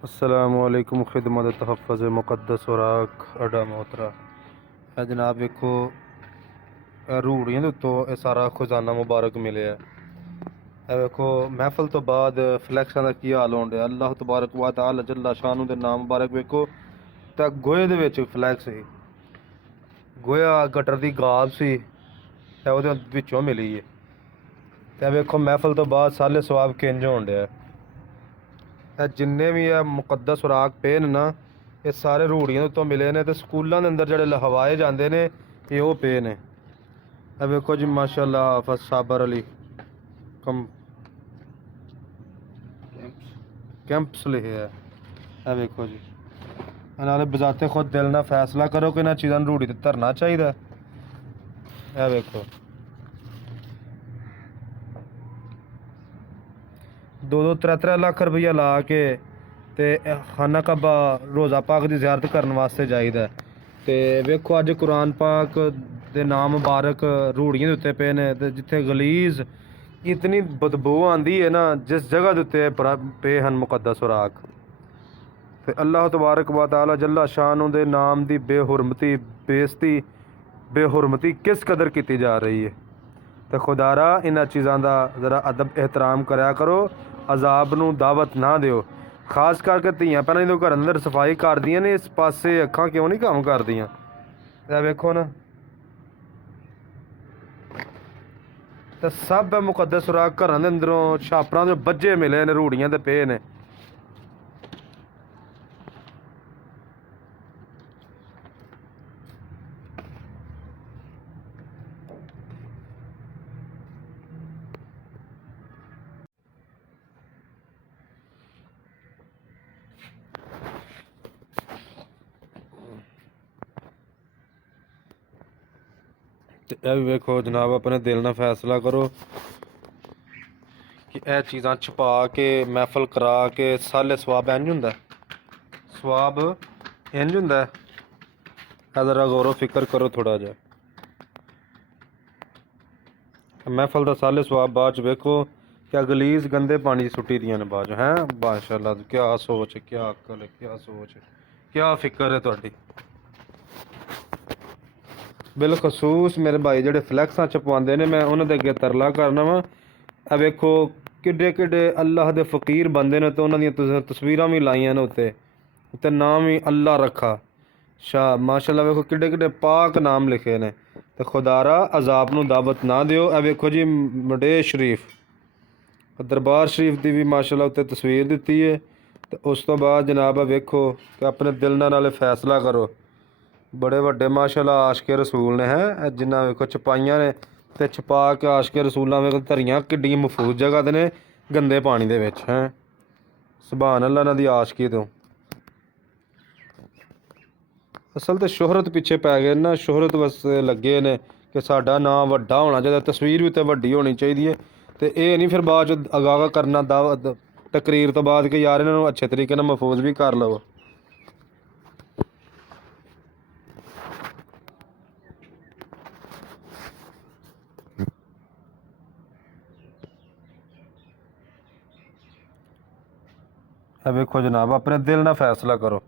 अस्सलामुअलैकुम खिदमत तहफ़्फ़ुज़ मुक़द्दस औराक अड्डा मोहतरा है जनाब। वेखो रूढ़ियों के उत्तों ये सारा खुजाना मुबारक मिले है। वेखो महफल तो बाद फ्लैक्सां का की हाल होने अल्लाह तबारक व तआला जल्ला शानू दे नाम मुबारक वेखो तो गोहे दे विच फ्लैक्स सी गोया गटर दी गाब सी ते ओहदे विचों मिली है। ते वेखो महफल तो बाद साले सवाब किंज होन डया जिन्ने भी है मुकद्दस खुराक पे न ना ये सारे रूढ़ियों तो मिले ने ते स्कूलों के अंदर जड़े लहवाए जाते ने ये वो पे ने। वेखो जी माशाल्लाह हाफिज़ साबर अली कम कैंप्स लिखे है। वेखो जी नाले बजाते खुद दिल ना फैसला करो कि इन्हां चीज़ां रूढ़ी ते धरना चाहिए। वेखो 2-2 3-3 लाख रुपया ला के ते खाना काबा रोज़ा पाक की ज़ियारत करने वास्ते जाइदा ते वेखो अज कुरान पाक दे नाम मुबारक रूढ़ियों के उत्ते पे ने ते जिथे गलीज इतनी बदबू आंदी है ना जिस जगह के उत्ते पे हैं मुकद्दस खुराक ते अल्लाह तबारक व तआला जल्ला शानू दे नाम दी बेहुरमती बेइज्जती बेहुरमती किस कदर की जा रही है। तो खुदारा इन्हां चीज़ों का ज़रा अदब एहतराम कराया करो, अजाब नूं दावत ना दिओ। खास करके धियां भैनां जो घर अंदर सफाई करदियां ने इस पासे अखां क्यों नहीं काम करदियां। वेखो ना तो सब मुकद्दस खुराक घरां दे अंदरों छापरां दे बज्जे मिले ने रूढ़ियां ते पे ने। ते यह भी वेखो जनाब अपने दिल ना फैसला करो कि यह चीज़ां छुपा के महफल करा के साले सवाब इंज हुंदा सवाब इंज हुंदा ज़रा गौरो फिक्र करो थोड़ा जा। महफल का साले सवाब बाद च वेखो क्या गलीज गंदे पानी सुट्टी दियां ने बाद हैं। माशाल्लाह क्या सोच है, क्या अकल है, क्या सोच है, क्या फिक्र है तुहाडी। बिलखसूस मेरे भाई जेडे फ्लैक्सां छपवाते ने मैं उन्होंने अगे तरला करना वा। वेखो किड्डे किड्डे अल्लाह दे फकीर बंदे ने तो उन्होंने तस्वीरां भी लाइया ने उत्ते ते नाम ही अल्लाह रखा शाह माशाल्लाह। वेखो किड्डे किड्डे पाक नाम लिखे ने ते खुदारा अजाब नूं दावत ना दिओ। वेखो जी मडेर शरीफ दरबार शरीफ की भी माशाल्लाह उत्ते तस्वीर दिती है। तो उस तो बाद जनाब वेखो कि अपने दिल नाल फैसला करो। बड़े वड्डे माशाल्लाह आशिके रसूल ने हैं जिन्हां वेखो छपाइयां ने ते छपा के आशिके रसूलां वेखो धरियां किड्डियां महफूज जगह ते ने गंदे पानी दे विच हैं। सुभान अल्लाह इन्हां दी आशिकी तो असल तो शोहरत पीछे पै गए ना, शोहरत वास्ते लगे ने कि साडा नाम वड्डा होना चाहिए, तस्वीर भी तो वड्डी होनी चाहिए। तो ये नहीं फिर बाद च आगाह करना दावत तकरीर तो बाद कि यार इन्हों अच्छे तरीके नाल महफूज भी कर लवो। वेखो जनाब अपने दिल ना फैसला करो।